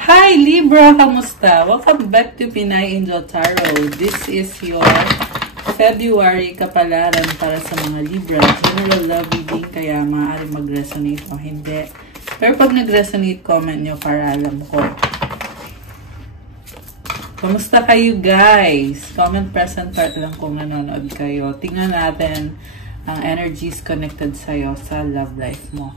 Hi Libra! Kamusta? Welcome back to Pinay Angel Tarot. This is your February kapalaran para sa mga Libra. General love reading, kaya maaari mag-resonate o hindi. Pero pag nag-resonate, comment nyo para alam ko. Kamusta kayo guys? Comment present part lang kung nanonood kayo. Tingnan natin ang energies connected sa'yo sa love life mo.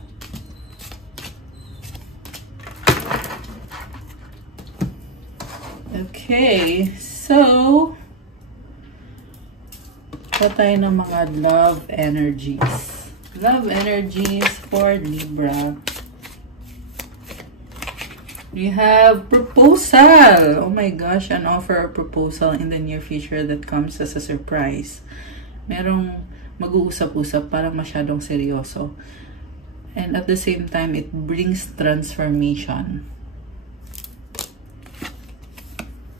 Okay, so tayo ng mga love energies. Love energies for Libra. We have proposal. Oh my gosh, an offer or proposal in the near future that comes as a surprise. Merong mag-uusap-usap, parang masyadong seryoso. And at the same time, it brings transformation.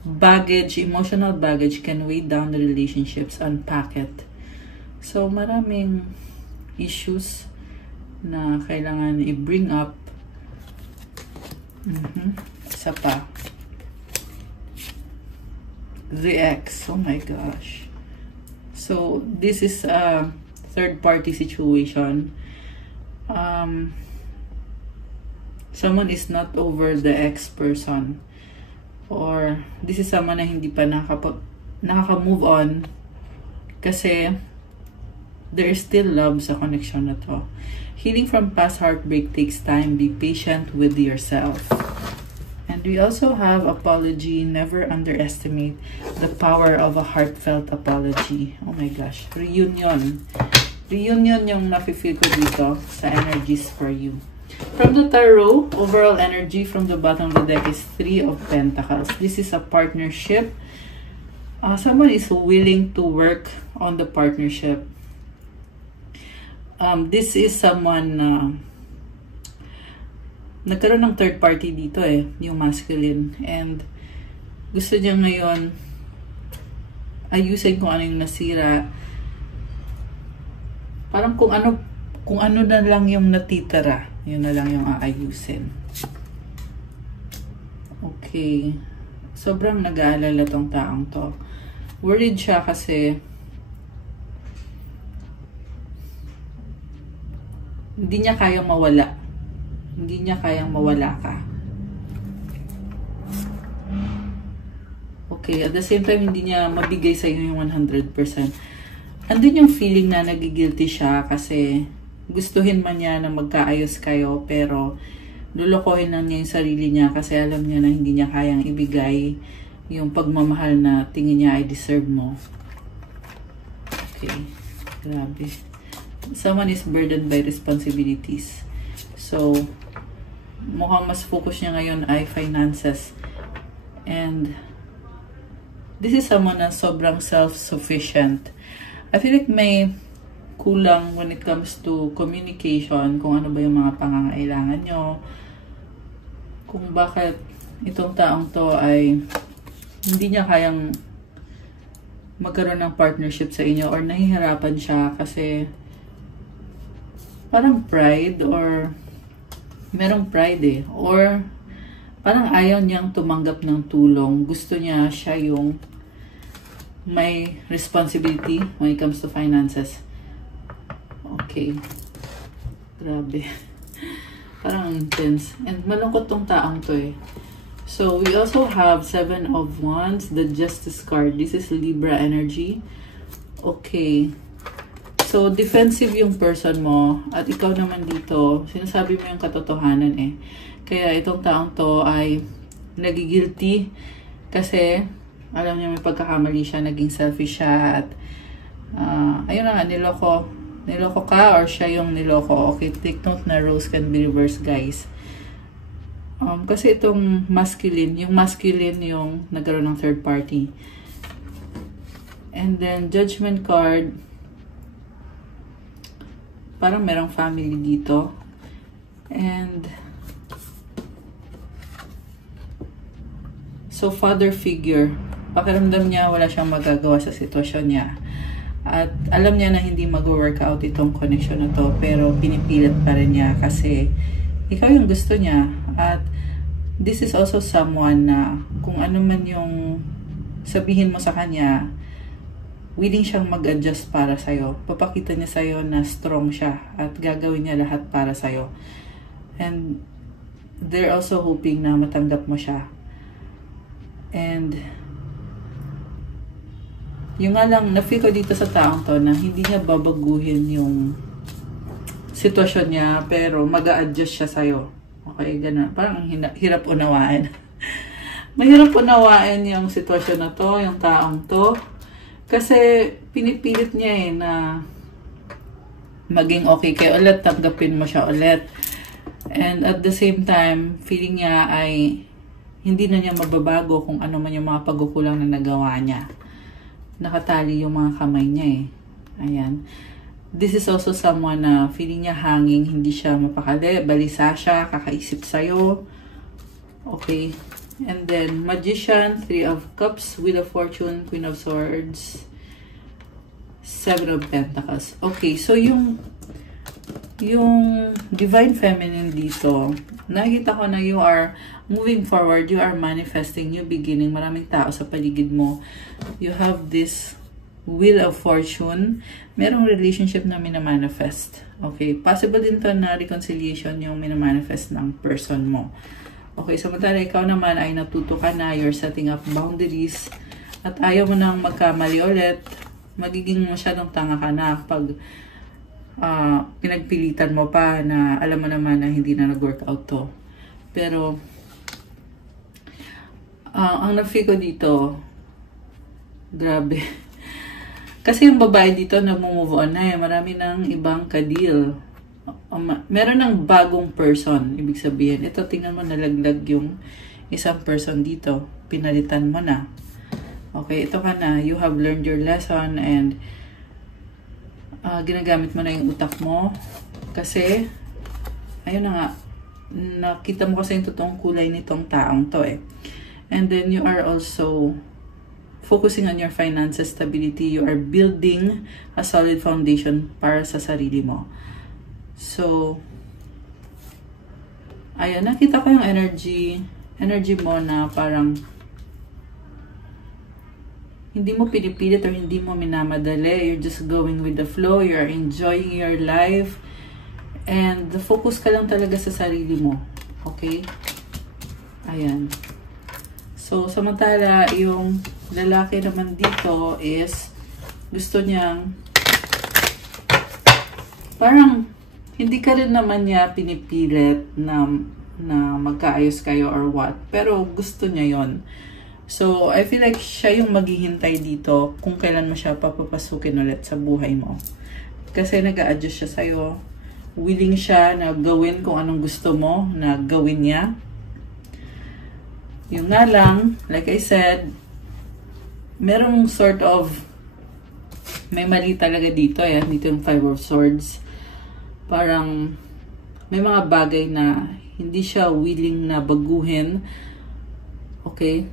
Baggage, emotional baggage can weigh down the relationships, unpack it. So, maraming issues na kailangan i-bring up. Isa pa. The ex. Oh my gosh. So, this is a third-party situation. Someone is not over the ex person. Or this is someone na hindi pa nakaka-move on kasi there is still love sa connection na to. Healing from past heartbreak takes time. Be patient with yourself. And we also have apology. Never underestimate the power of a heartfelt apology. Oh my gosh. Reunion. Reunion yung nafe-feel ko dito sa energies for you. From the tarot, overall energy from the bottom of the deck is 3 of Pentacles. This is a partnership. Someone is willing to work on the partnership. This is someone nagkaroon ng third party dito yung masculine. And gusto niya ngayon ayusin kung ano yung nasira. Parang kung ano na lang yung natitira. Yun na lang yung aayusin. Okay. Sobrang nag-aalala tong taong to. Worried siya kasi hindi niya kayang mawala. Hindi niya kayang mawala ka. Okay. At the same time, hindi niya mabigay sa iyo yung 100%. Andun yung feeling na nagigilty siya kasi gustuhin man niya na magkaayos kayo, pero lulukohin lang niya yung sarili niya kasi alam niya na hindi niya kayang ibigay yung pagmamahal na tingin niya ay deserve mo. Okay. Grabe. Someone is burdened by responsibilities. So, mukhang mas focus niya ngayon ay finances. And this is someone na sobrang self-sufficient. I feel like may kulang when it comes to communication, kung ano ba yung mga pangangailangan nyo, kung bakit itong taong to ay hindi niya kayang magkaroon ng partnership sa inyo or nahihirapan siya kasi parang pride or merong pride or parang ayaw niyang tumanggap ng tulong. Gusto niya siya yung may responsibility when it comes to finances. Okay. Grabe. Parang intense. And malungkot tong taong to So, we also have 7 of Wands, the Justice card. This is Libra energy. Okay. So, defensive yung person mo. At ikaw naman dito, sinasabi mo yung katotohanan Kaya itong taong to ay nagigilty kasi alam niya may pagkakamali siya, naging selfish siya at ayun na nga, niloko ka or siya yung niloko. Okay, take note na roles can be reversed, guys. Kasi itong masculine yung nagkaroon ng third party. And then, Judgment card. Parang merong family dito. And so, father figure. Pakiramdam niya, wala siyang magagawa sa sitwasyon niya. At alam niya na hindi mag-workout itong connection na to, pero pinipilit pa rin niya kasi ikaw yung gusto niya. At this is also someone na kung ano man yung sabihin mo sa kanya, willing siyang mag-adjust para sa'yo. Papakita niya sa'yo na strong siya at gagawin niya lahat para sa'yo. And they're also hoping na matanggap mo siya. And yung nga lang, na-feel ko dito sa taong to na hindi niya babaguhin yung sitwasyon niya, pero mag-a-adjust siya sa'yo. Okay, gano'n. Parang hirap unawain. Mahirap unawain yung sitwasyon na to, yung taong to. Kasi pinipilit niya na maging okay kayo ulit, tanggapin mo siya ulit. And at the same time, feeling niya ay hindi na niya mababago kung ano man yung mga pagkukulang na nagawa niya. Nakatali yung mga kamay niya Ayan. This is also someone na feeling niya hanging, hindi siya mapakali, balisa siya, kakaisip sa'yo. Okay. And then, Magician, 3 of Cups, Wheel of Fortune, Queen of Swords, 7 of Pentacles. Okay, so yung Divine Feminine dito, nakikita ko na you are moving forward, you are manifesting new beginning. Maraming tao sa paligid mo. You have this Wheel of Fortune. Merong relationship na minamanifest. Okay, possible din to na reconciliation yung minamanifest ng person mo. Okay, samantala ikaw naman ay natuto ka na, you're setting up boundaries, at ayaw mo nang magkamali ulit. Magiging masyadong tanga ka na pag pinagpilitan mo pa na alam mo naman na hindi na nag-workout to. Pero, ang na-feel ko dito, grabe. Kasi yung babae dito nag-move on na marami ng ibang kadil. Meron ng bagong person. Ibig sabihin, ito tingnan mo, nalaglag yung isang person dito. Pinalitan mo na. Okay, ito ka na. You have learned your lesson and ginagamit mo na yung utak mo. Kasi, ayun na nga, nakita mo kasi yung totoong kulay nitong taong to And then you are also focusing on your finances stability. You are building a solid foundation para sa sarili mo. So, ayun, nakita ko yung energy mo na parang hindi mo pinipilit or hindi mo minamadali. You're just going with the flow. You're enjoying your life. And focus ka lang talaga sa sarili mo. Okay? Ayan. So, samantala, yung lalaki naman dito is gusto niyang parang hindi ka rin naman niya pinipilit na magkaayos kayo or what. Pero gusto niya yon. So, I feel like siya yung maghihintay dito kung kailan mo siya papapasukin ulit sa buhay mo. Kasi nag-a-adjust siya sa'yo. Willing siya na gawin kung anong gusto mo na gawin niya. Yung nga lang, like I said, merong sort of may mali talaga dito. Dito yung 5 of Swords. Parang may mga bagay na hindi siya willing na baguhin. Okay?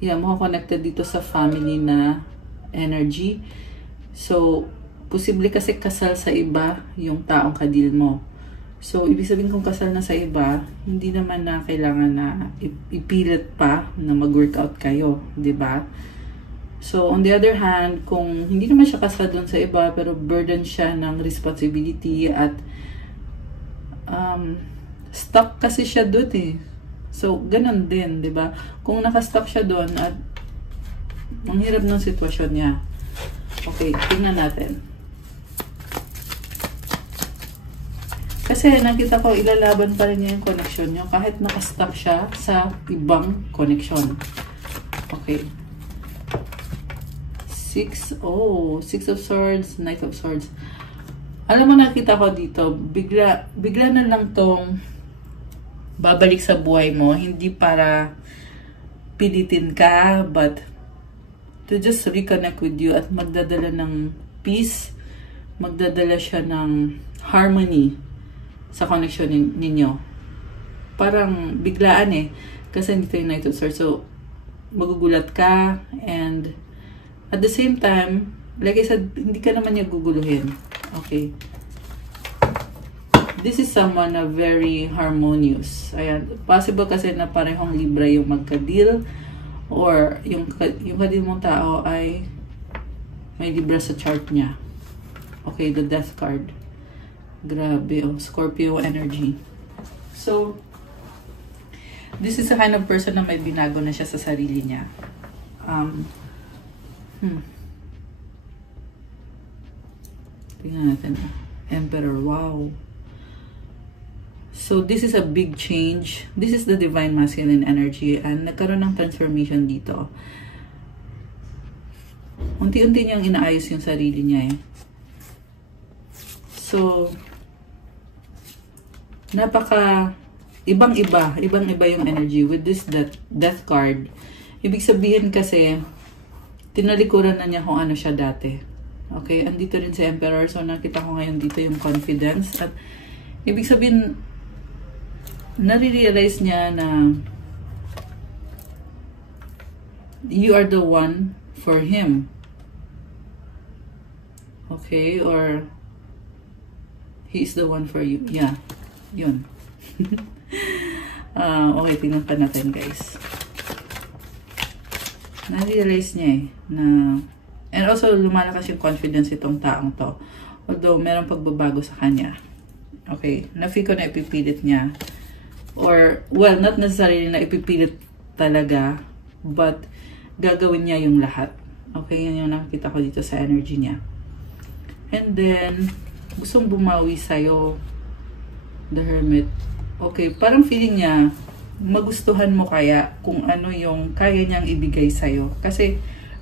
Mga connected dito sa family na energy. So, posible kasi kasal sa iba yung taong kadil mo. So, ibig sabihin kung kasal na sa iba, hindi naman na kailangan na ipilit pa na mag-workout kayo, 'di ba? So, on the other hand, kung hindi naman siya kasal doon sa iba, pero burden siya ng responsibility at stuck kasi siya doon So, ganun din, 'di ba? Kung naka-stuck siya doon at ang hirap ng sitwasyon niya. Okay, tingnan natin. Kasi nakita ko, ilalaban pa rin niya yung connection niyo kahit nakastuck siya sa ibang connection. Okay. 6 of Swords, Knight of Swords. Alam mo, nakita ko dito, bigla na lang tong babalik sa buhay mo. Hindi para pilitin ka, but to just reconnect with you at magdadala ng peace, magdadala siya ng harmony sa connection ninyo. Parang biglaan kasi dito yung Knight of Swords. So, magugulat ka and at the same time, like I said, hindi ka naman niya guguluhin. Okay. this is someone na very harmonious. Ayan, possible kasi na parehong Libra yung magka-deal, or yung ka-deal mong tao ay may Libra sa chart niya. Okay, the Death card. Grabe, oh, Scorpio energy. So, this is the kind of person na may binago na siya sa sarili niya. Tingnan natin. Emperor, wow. So, this is a big change. This is the divine masculine energy, and nagkaroon ng transformation dito. Unti-unti niyang inaayos yung sarili niya eh. So, ibang-iba yung energy with this death card. Ibig sabihin kasi, tinalikuran na niya kung ano siya dati. Okay, andito rin si Emperor. So, nakita ko ngayon dito yung confidence. At, ibig sabihin, nare-realize niya na you are the one for him. Okay, or he is the one for you. Yeah, yun. Okay, tingnan pa natin, guys. Na-realize niya eh, na, and also, lumalakas yung confidence itong taong to. Although, merong pagbabago sa kanya. Okay, na-feel ko na ipipilit niya. Or, well, not necessarily na ipipilit talaga, but gagawin niya yung lahat. Okay, yan yung nakikita ko dito sa energy niya. And then, gustong bumawi sa'yo, the Hermit. Okay, parang feeling niya, magustuhan mo kaya kung ano yung kaya niyang ibigay sa'yo. Kasi,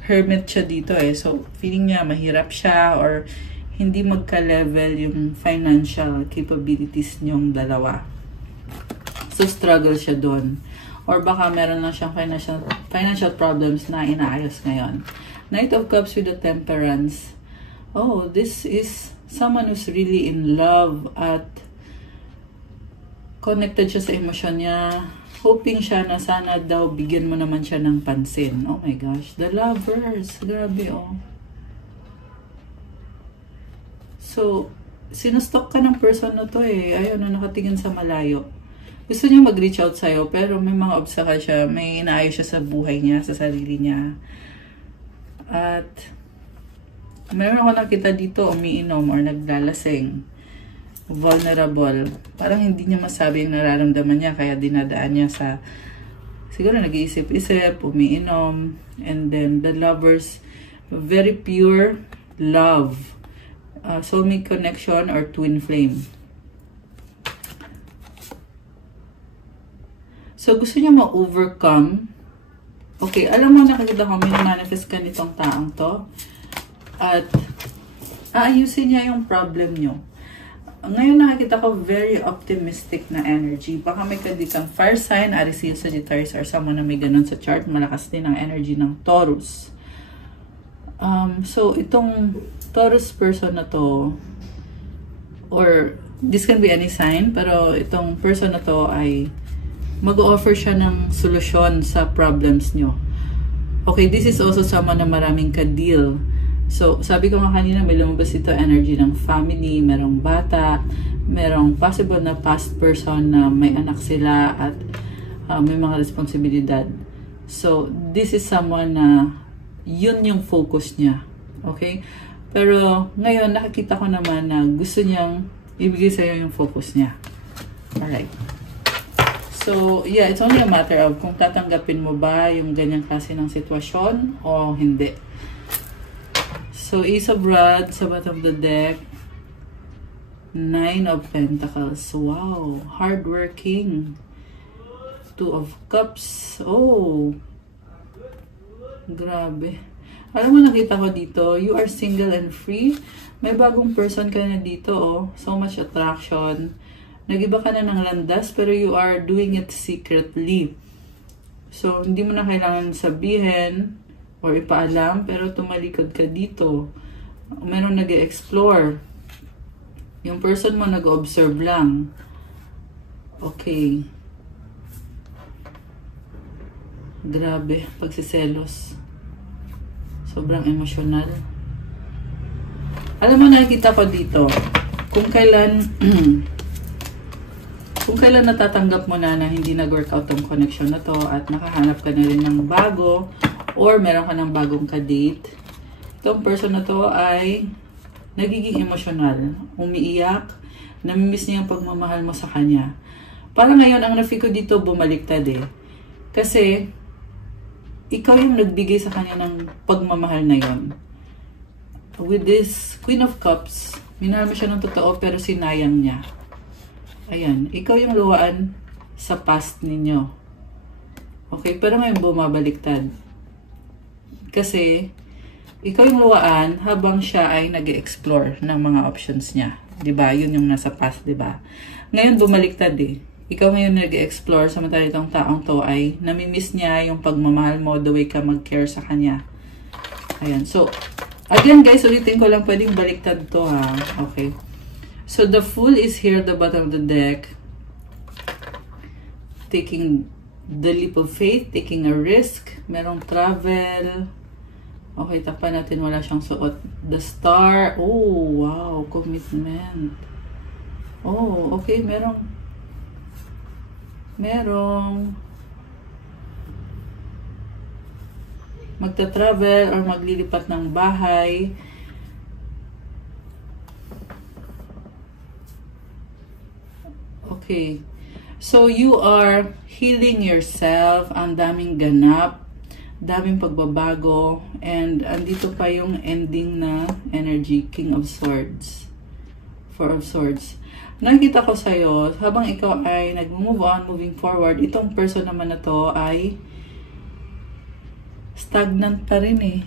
Hermit siya dito eh. So, feeling niya mahirap siya or hindi magka-level yung financial capabilities niyong dalawa. So, struggle siya doon. Or baka meron lang siyang financial problems na inaayos ngayon. Knight of Cups with the Temperance. Oh, this is someone who's really in love at connected siya sa emosyon niya. Hoping siya na sana daw bigyan mo naman siya ng pansin. Oh my gosh. The Lovers. Grabe, oh. So, sinustok ka ng person na to eh. Ayun, nakatingin sa malayo. Gusto niya mag-reach out sa'yo, pero may mga obstacle siya. May inaayos siya sa buhay niya, sa sarili niya. At, meron ako nakita dito, umiinom or naglalasing. Vulnerable. Parang hindi niya masabi yung nararamdaman niya, kaya dinadaan niya sa, siguro nag-iisip-isip, umiinom, and then the Lovers, very pure love, soulmate connection or twin flame. So, gusto niya ma-overcome. Okay, alam mo, nakikita ko, may manifest ka nitong taong to, at aayusin niya yung problem niyo. Ngayon nakikita ko very optimistic na energy. Baka may kanditang fire sign, Aries, Sagittarius, or someone na may ganun sa chart. Malakas din ang energy ng Taurus. So, itong Taurus person na to, or this can be any sign, pero itong person na to ay mag-offer siya ng solusyon sa problems nyo. Okay, this is also someone na maraming ka-deal. So, sabi ko nga kanina, may lumabas ito energy ng family, merong bata, merong possible na past person na may anak sila at may mga responsibilidad. So, this is someone na yun yung focus niya. Okay? Pero, ngayon, nakikita ko naman na gusto niyang ibigay sa'yo yung focus niya. Alright. So, yeah, it's only a matter of kung tatanggapin mo ba yung ganyang klase ng sitwasyon o hindi. So, Ace of Rods sa bottom of the deck. 9 of Pentacles. Wow. Hardworking. 2 of Cups. Oh. Grabe. Alam mo, nakita ko dito, you are single and free. May bagong person ka na dito, oh. So much attraction. Nag-iba ka na ng landas, pero you are doing it secretly. So, hindi mo na kailangan sabihin or ipaalam, pero tumalikod ka dito. Meron nag-explore. Yung person mo nag-observe lang. Okay. Grabe, pagsiselos. Sobrang emosyonal. Alam mo, nakikita ko dito, kung kailan Kung kailan natatanggap mo na hindi nag-workout tong connection na to at nakahanap ka na rin ng bago or meron ka ng bagong ka-date, itong person na to ay nagiging emosyonal, umiiyak, namimiss niya yung pagmamahal mo sa kanya. Para ngayon, ang nafi ko dito bumaliktad eh. Kasi, ikaw yung nagbigay sa kanya ng pagmamahal na yon. With this Queen of Cups, minahal mo siya ng totoo pero sinayang niya. Ayan, ikaw yung luwaan sa past ninyo. Okay, pero ngayon bumabaliktad. Kasi, ikaw yung luwaan habang siya ay nag-explore ng mga options niya. Diba? Yun yung nasa past, diba? Ngayon bumaliktad eh. Ikaw ngayon nag-explore, samantala itong taong to ay namimiss niya yung pagmamahal mo, the way ka mag-care sa kanya. Ayan. So, again guys, ulitin ko lang, pwedeng baliktad to ha. Okay. So, the Fool is here, the bottom of the deck. Taking the leap of faith, taking a risk, merong travel. Okay, takpan natin, wala siyang suot. The Star, oh, wow, commitment. Oh, okay, merong magta-travel or maglilipat ng bahay. Okay. So, you are healing yourself. Ang daming ganap. Daming pagbabago. And, andito pa yung ending na energy. King of Swords. Four of Swords. Nakikita ko sa'yo, habang ikaw ay nag-move on, moving forward, itong person naman na to ay stagnant pa rin eh.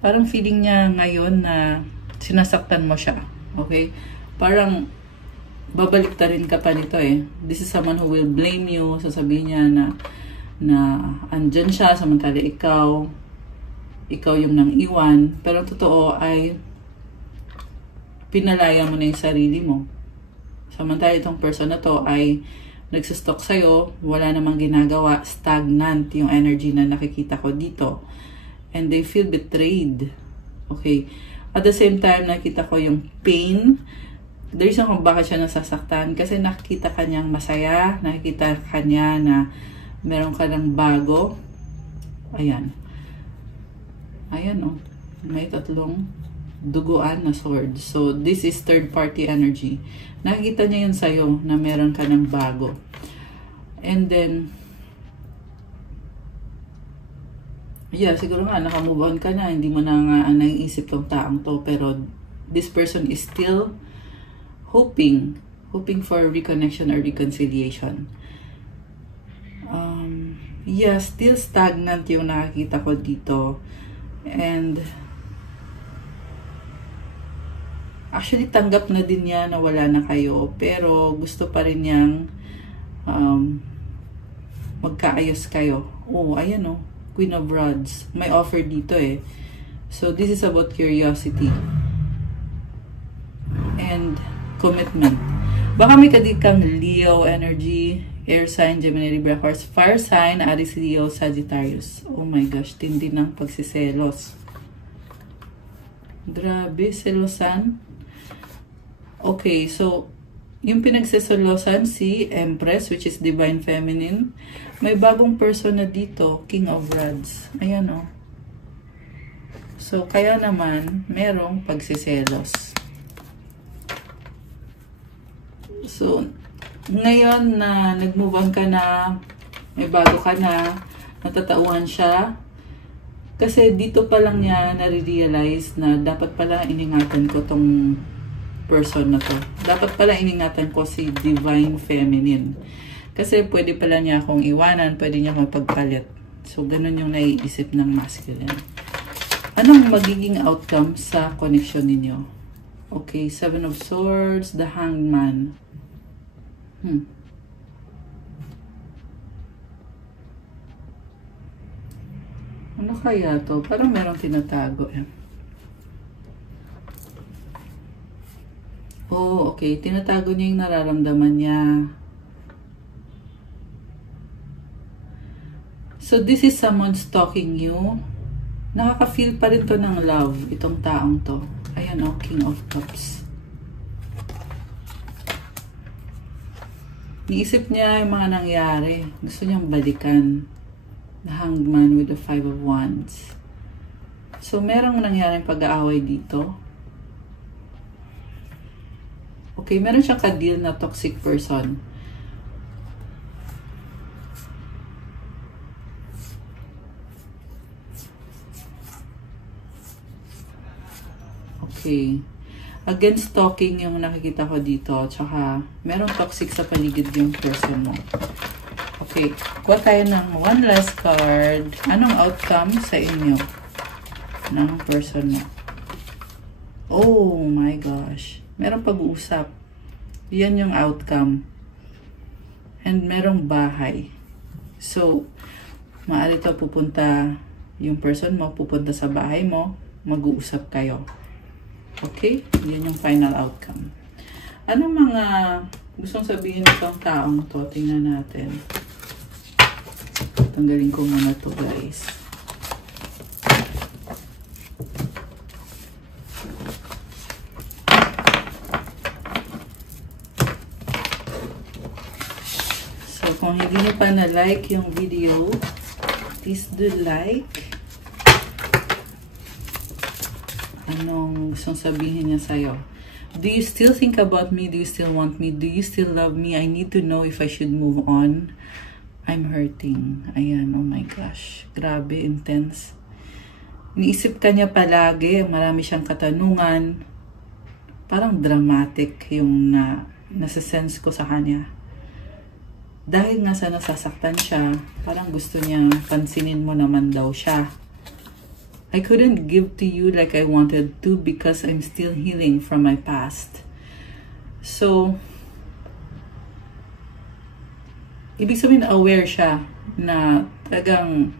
Parang feeling niya ngayon na sinasaktan mo siya. Okay? Parang babalik ta rin ka pa nito eh. This is someone who will blame you. Sasabihin niya na andyan siya, samantala ikaw yung nang iwan. Pero totoo ay pinalaya mo na yung sarili mo. Samantala itong person na to ay nagsustok sa'yo, wala namang ginagawa, stagnant yung energy na nakikita ko dito. And they feel betrayed. Okay. At the same time, nakita ko yung pain. The reason kung bakit siya nasasaktan, kasi nakikita kanyang masaya, nakikita kanya na meron ka ng bago. Ayan. Ayan oh. May tatlong duguan na sword. So, this is third party energy. Nakikita niya yun sa'yo na meron ka ng bago. And then, yeah, siguro nga, nakamove on ka na. Hindi mo na nga naiisip tong taong to. Pero, this person is still hoping for reconnection or reconciliation. Yeah, still stagnant yung nakikita ko dito. And, actually, tanggap na din niya na wala na kayo. Pero, gusto pa rin niyang magkaayos kayo. Oh, ayan oh. Queen of Rods. May offer dito eh. So, this is about curiosity. And, commitment. Baka may kadikang Leo energy, air sign, Gemini, Libra, Aquarius, fire sign, Aries, Leo, Sagittarius. Oh my gosh, tindi ng pagsiselos. Grabe, selosan. Okay, so, yung pinagseselosan si Empress, which is Divine Feminine. May bagong person na dito, King of Rods. Ayan o. So, kaya naman, merong pagsiselos. So, ngayon na nag-move on ka na, may bago ka na, natatauhan siya. Kasi dito pa lang niya nare-realize na dapat pala iningatan ko tong person na to. Dapat pala iningatan ko si Divine Feminine. Kasi pwede pala niya akong iwanan, pwede niya akong pagpalit. So, ganun yung naiisip ng masculine. Anong magiging outcome sa connection ninyo? Okay, Seven of Swords, the Hanged Man. Ano kaya to? Parang merong tinatago eh. Oh, okay. Tinatago niya yung nararamdaman niya. So, this is someone stalking you. Nakaka-feel pa rin to ng love, itong taong to. Ayan oh, King of Cups. Niisip niya yung mga nangyari. Gusto niyang balikan. The Hanged Man with the Five of Wands. So, merong nangyaring pag-aaway dito. Okay, meron siyang ka-deal na toxic person. Okay. Against talking yung nakikita ko dito. Tsaka, merong toxic sa paligid yung person mo. Okay. Kuha tayo ng one last card. Anong outcome sa inyo ng person mo? Oh my gosh. Merong pag-uusap. Yan yung outcome. And merong bahay. So, maaari to pupunta yung person mo, pupunta sa bahay mo, mag-uusap kayo. Okay? Yan yung final outcome. Anong mga gustong sabihin itong taong to? Tingnan natin. Tanggalin ko muna to, guys. So, kung hindi nyo pa na-like yung video, please do like. Anong gustong sabihin niya sa'yo? Do you still think about me? Do you still want me? Do you still love me? I need to know if I should move on. I'm hurting. Ayan, oh my gosh. Grabe, intense. Iniisip ka niya palagi. Marami siyang katanungan. Parang dramatic yung nasa-sense ko sa kanya. Dahil nga sa nasasaktan siya, parang gusto niya pansinin mo naman daw siya. I couldn't give to you like I wanted to because I'm still healing from my past. So, ibig sabihin aware siya na talagang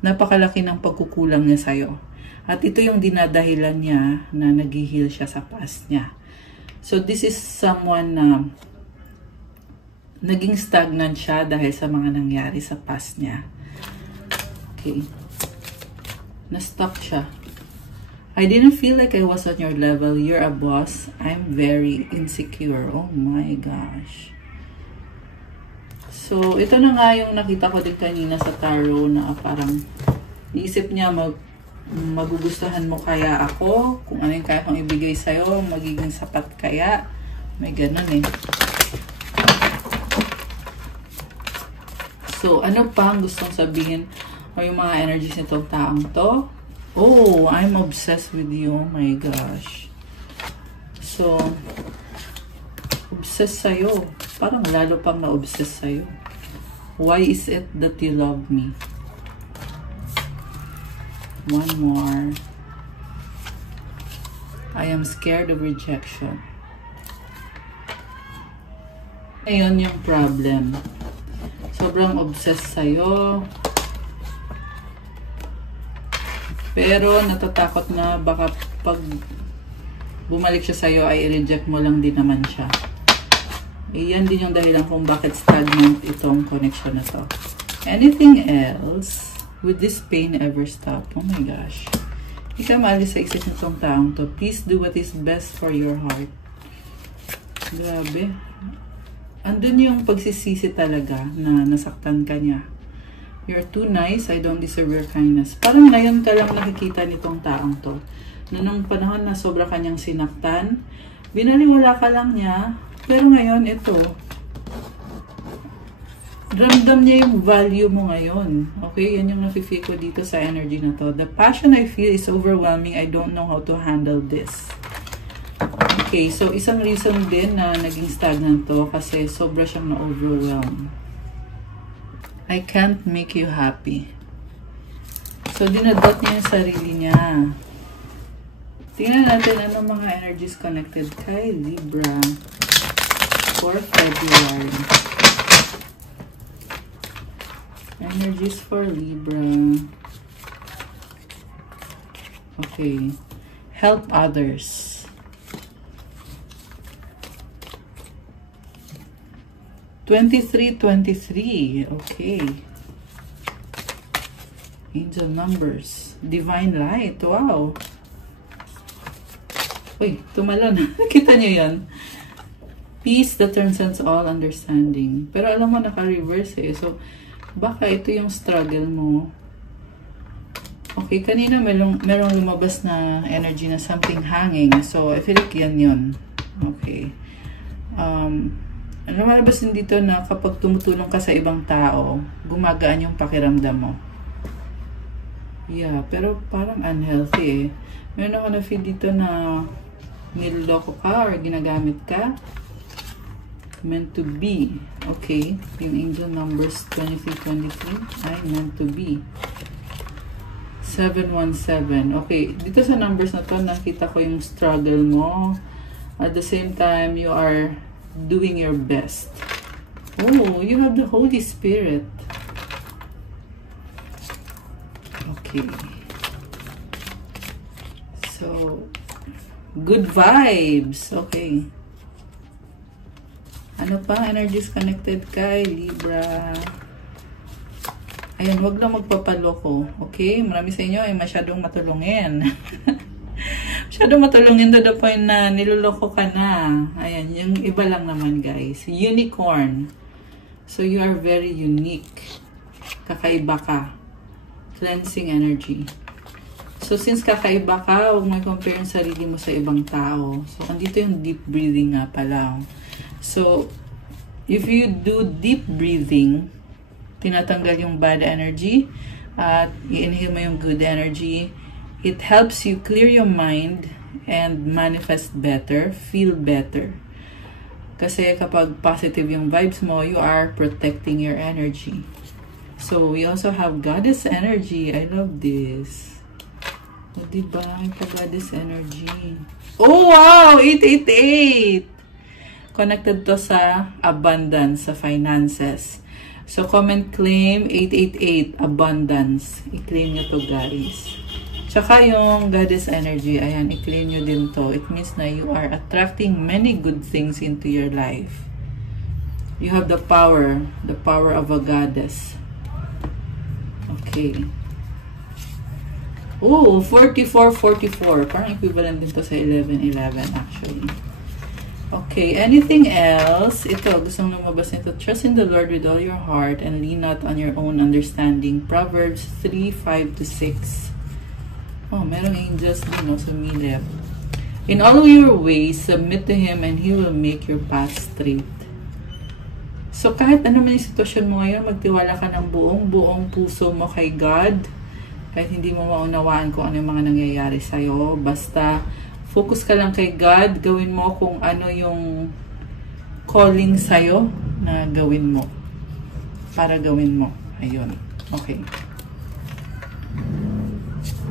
napakalaki ng pagkukulang niya sa'yo. At ito yung dinadahilan niya na nag-heal siya sa past niya. So, this is someone na naging stagnant siya dahil sa mga nangyari sa past niya. Okay. Na-stuck siya. I didn't feel like I was on your level. You're a boss. I'm very insecure. Oh my gosh. So, ito na nga yung nakita ko din kanina sa tarot na parang iisip niya magugustuhan mo kaya ako? Kung ano yung kaya kong ibigay sa'yo, magiging sapat kaya? May ganun eh. So, ano pa ang gustong sabihin o yung mga energies nitong taong to? Oh, I'm obsessed with you. Oh my gosh. So, obsessed sa'yo. Parang lalo pang na-obsessed sa'yo. Why is it that you love me? One more. I am scared of rejection. Ngayon yung problem. Sobrang obsessed sa'yo. Pero natatakot na baka pag bumalik siya sa'yo ay i-reject mo lang din naman siya. Iyan din yung dahilan kung bakit stagnant itong connection na to. Anything else? Would this pain ever stop? Oh my gosh. Hindi ka maalis sa isip nitong taong to. Please do what is best for your heart. Grabe. Andun yung pagsisisi talaga na nasaktan ka niya. You're too nice. I don't deserve your kindness. Parang ngayon ka lang nakikita nitong taong to. Na nung panahon na sobra kanyang sinaktan, binaliwala ka lang niya. Pero ngayon, ito. Ramdam niya yung value mo ngayon. Okay? Yan yung nafe-feel ko dito sa energy na to. The passion I feel is overwhelming. I don't know how to handle this. Okay. So, isang reason din na naging stagnant to kasi sobra siyang na-overwhelm. I can't make you happy. So, dinadot niya yung sarili niya. Tingnan natin ano mga energies connected kay Libra for February. Energies for Libra. Okay. Help others. (23-23). Okay. Angel numbers. Divine light. Wow. Uy, tumalon. Nakita niyo yan? peace that transcends all understanding. Pero alam mo, naka-reverse eh. So, baka ito yung struggle mo. Okay, kanina merong lumabas na energy na something hanging. So, I feel like yan yun. Okay. Lumalabas din dito na kapag tumutulong ka sa ibang tao, gumagaan yung pakiramdam mo. Yeah, pero parang unhealthy eh. Meron ako na feel dito na niloloko ka or ginagamit ka. Meant to be. Okay. Yung angel numbers 2323 ay meant to be. 717. Okay. Dito sa numbers na to, nakita ko yung struggle mo. At the same time, you are doing your best. Oh, you have the Holy Spirit. Okay. So, good vibes. Okay. Ano pa? Energies connected kay Libra. Ayan, wag lang magpapaloko. Okay? Marami sa inyo ay masyadong matulungin. Masyadong matulungin to the point na niloloko ka na. Ayan, yung iba lang naman guys. Unicorn. So, you are very unique. Kakaiba ka. Cleansing energy. So, since kakaiba ka, huwag mo compare yung sarili mo sa ibang tao. So, andito yung deep breathing nga pala. So, if you do deep breathing, tinatanggal yung bad energy at i-inhale mo yung good energy. It helps you clear your mind and manifest better, feel better. Kasi kapag positive yung vibes mo, you are protecting your energy. So, we also have goddess energy. I love this. O, diba? May pa-goddess energy. Oh, wow! 888! Connected to sa abundance, sa finances. So, comment claim 888, abundance. I-claim nyo to, guys. Tsaka yung goddess energy, ayan, i-claim nyo din to. It means na you are attracting many good things into your life. You have the power of a goddess. Okay. Oh, 4444. Parang equivalent din to sa 1111 actually. Okay, anything else? Ito, gustong lumabas nito. Trust in the Lord with all your heart and lean not on your own understanding. Proverbs 3:5-6. Oh, merong angels din, no? Sumilip. In all your ways, submit to Him and He will make your path straight. So, kahit ano man yung sitwasyon mo ngayon, magtiwala ka ng buong puso mo kay God. Kahit hindi mo maunawaan kung ano yung mga nangyayari sa'yo. Basta, focus ka lang kay God. Gawin mo kung ano yung calling sa'yo na gawin mo. Para gawin mo. Ayun. Okay.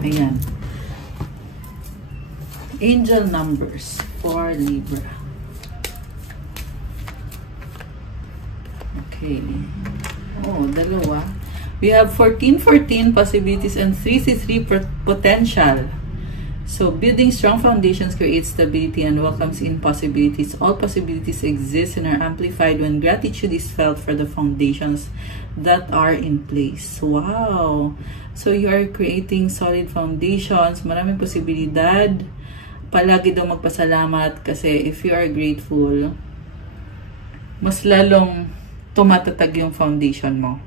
Ayan. Angel numbers for Libra. Okay. Oh, dalawa. We have 1414 possibilities and 333 potential. So, building strong foundations creates stability and welcomes in possibilities. All possibilities exist and are amplified when gratitude is felt for the foundations that are in place. Wow! So, you are creating solid foundations. Maraming posibilidad. Palagi daw magpasalamat kasi if you are grateful, mas lalong tumatatag yung foundation mo.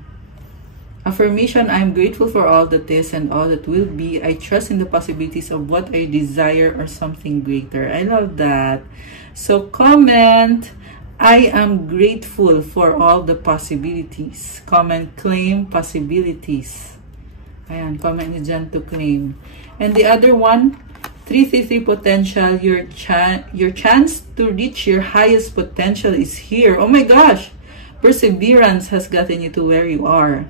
Affirmation, I am grateful for all that is and all that will be. I trust in the possibilities of what I desire or something greater. I love that. So comment, I am grateful for all the possibilities. Comment, claim possibilities. Ayan, comment nyo dyan to claim. And the other one, 333 potential, your chance to reach your highest potential is here. Oh my gosh! Perseverance has gotten you to where you are.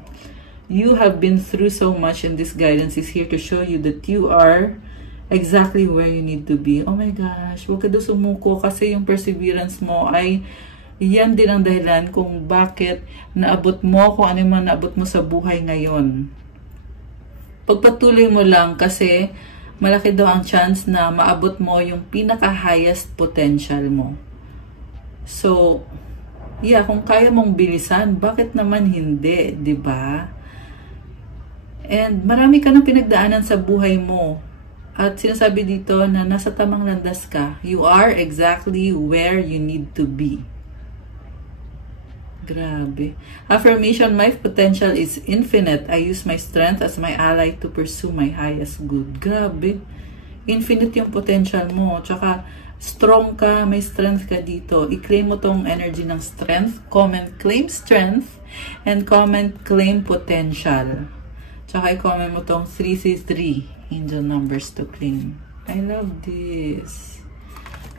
You have been through so much and this guidance is here to show you that you are exactly where you need to be. Oh my gosh, huwag ka daw sumuko kasi yung perseverance mo ay yan din ang dahilan kung bakit naabot mo, kung ano yung naabot mo sa buhay ngayon. Pagpatuloy mo lang kasi malaki daw ang chance na maabot mo yung pinaka-highest potential mo. So, yeah, kung kaya mong bilisan, bakit naman hindi, 'di ba? And marami ka nang pinagdaanan sa buhay mo. At sinasabi dito na nasa tamang landas ka. You are exactly where you need to be. Grabe. Affirmation, my potential is infinite. I use my strength as my ally to pursue my highest good. Grabe. Infinite yung potential mo. Tsaka, strong ka, may strength ka dito. I-claim mo tong energy ng strength. Comment, claim strength. And comment, claim potential. Tsaka i-comment mo tong 333. Angel numbers to claim. I love this.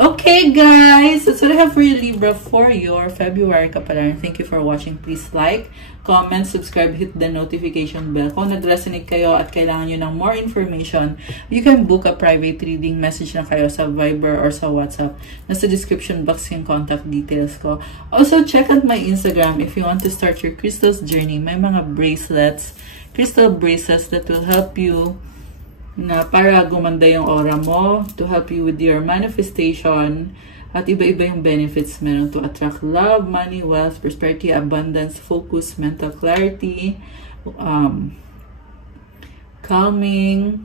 Okay, guys. That's what I have for you, Libra, for your February kapalaran. Thank you for watching. Please like, comment, subscribe, hit the notification bell. Kung nag-resonate kayo at kailangan nyo ng more information, you can book a private reading. Message na kayo sa Viber or sa WhatsApp. Nasa description box yung contact details ko. Also, check out my Instagram if you want to start your crystals journey. May mga bracelets, crystal bracelets that will help you na para gumanda yung aura mo, to help you with your manifestation, at iba-iba yung benefits meron to attract love, money, wealth, prosperity, abundance, focus, mental clarity, calming,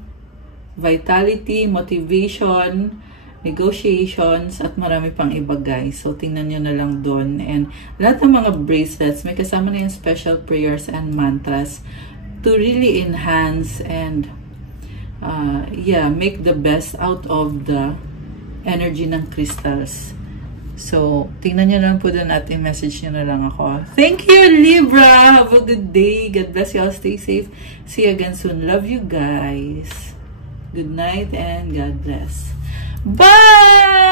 vitality, motivation, negotiations, at marami pang iba, guys. So, tingnan nyo na lang doon. And lahat ng mga bracelets, may kasama na yung special prayers and mantras to really enhance and make the best out of the energy ng crystals. So, tingnan nyo lang po doon at i-message nyo na lang ako. Thank you, Libra! Have a good day. God bless you all. Stay safe. See you again soon. Love you guys. Good night and God bless. Bye!